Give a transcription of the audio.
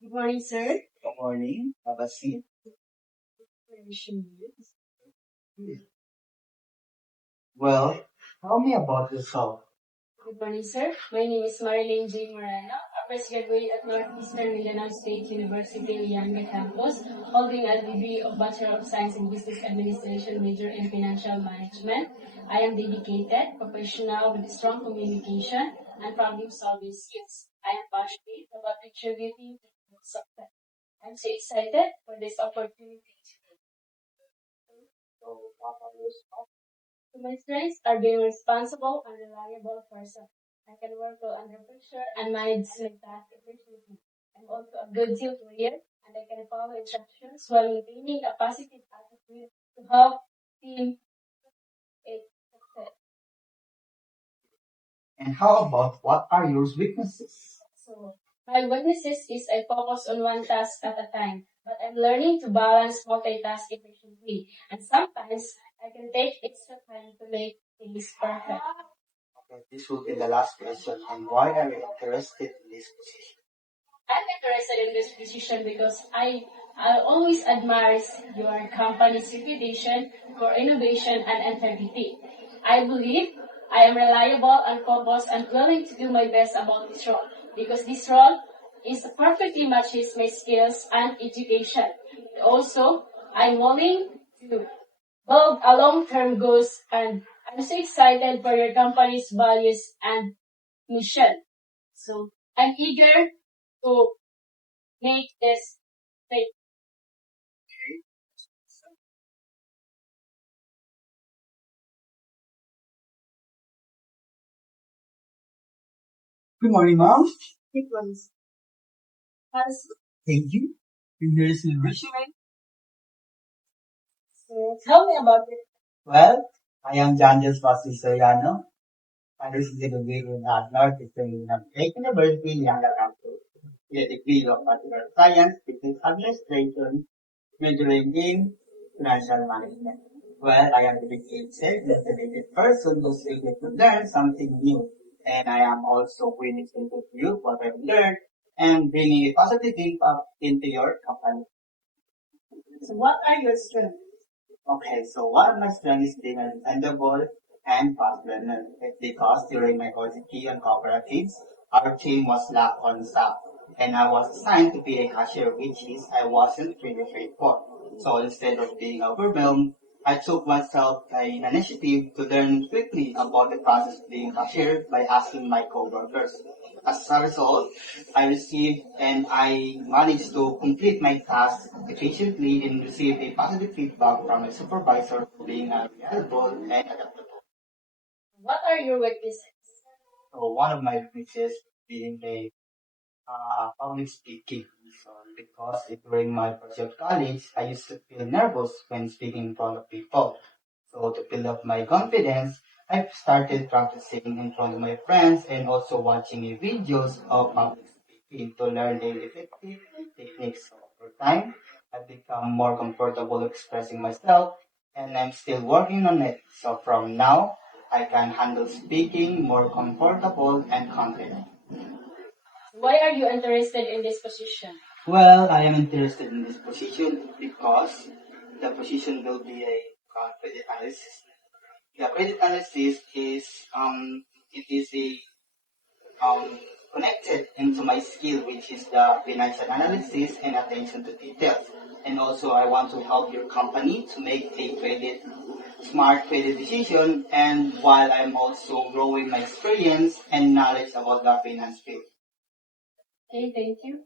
Good morning, sir. Good morning. Have a seat. Well, tell me about yourself. Good morning, sir. My name is Marilyn J. Moreno, a fresh graduate at Northeastern Mindanao State University, Lianga campus, holding a degree of Bachelor of Science in Business Administration major in Financial Management. I am dedicated, professional with strong communication and problem-solving skills. I am passionate about contributing to success. I'm so excited for this opportunity. So, what are your strengths? So my strengths are being responsible and reliable person. I can work well under pressure and manage my tasks efficiently. I'm also a good team player and I can follow instructions while maintaining a positive attitude to help team achieve success. And how about what are your weaknesses? So my weaknesses is I focus on one task at a time, but I'm learning to balance multitask efficiently. And sometimes I can take extra time to make things perfect. Okay, this will be the last question. And why are you interested in this position? I'm interested in this position because I always admire your company's reputation for innovation and integrity. I believe I am reliable and focused and willing to do my best about this role because this role is perfectly matches my skills and education. Also, I'm willing to build a long-term goals and I'm so excited for your company's values and mission. So I'm eager to make this thing. Good morning, ma'am. It was has Thank you. Here is the resume. tell me about it. Well, I am Janjas Vasi Soriano. I recently graduated at Northeastern State University, Lianga campus. With a degree of Bachelor of Science, Business Administration, majoring in Financial Management. Well, I am a dedicated, motivated person who's eager to learn something new. And I am also willing to contribute what I've learned and bringing a positive impact into your company. So what are your strengths? Okay, so one of my strengths is being a dependable and fast learner. It's because during my OGT and cooperatives, our team was lack on staff, and I was assigned to be a cashier, which is I wasn't really trained for. So instead of being overwhelmed, I took myself an initiative to learn quickly about the process of being a cashier by asking my coworkers. As a result, I received and I managed to complete my task efficiently and received a positive feedback from my supervisor for being reliable and adaptable. What are your weaknesses? So one of my weaknesses being a public speaking. So because during my first year of college, I used to feel nervous when speaking in front of people. So to build up my confidence, I started practicing in front of my friends and also watching videos of public speaking to learn the effective techniques. So over time, I've become more comfortable expressing myself and I'm still working on it. So from now, I can handle speaking more comfortable and confident. Why are you interested in this position? Well, I am interested in this position because the position will be a credit analysis. The credit analysis is it is a connected into my skill, which is the financial analysis and attention to details. And also, I want to help your company to make a smart credit decision. And while I'm also growing my experience and knowledge about the finance field. Okay, thank you.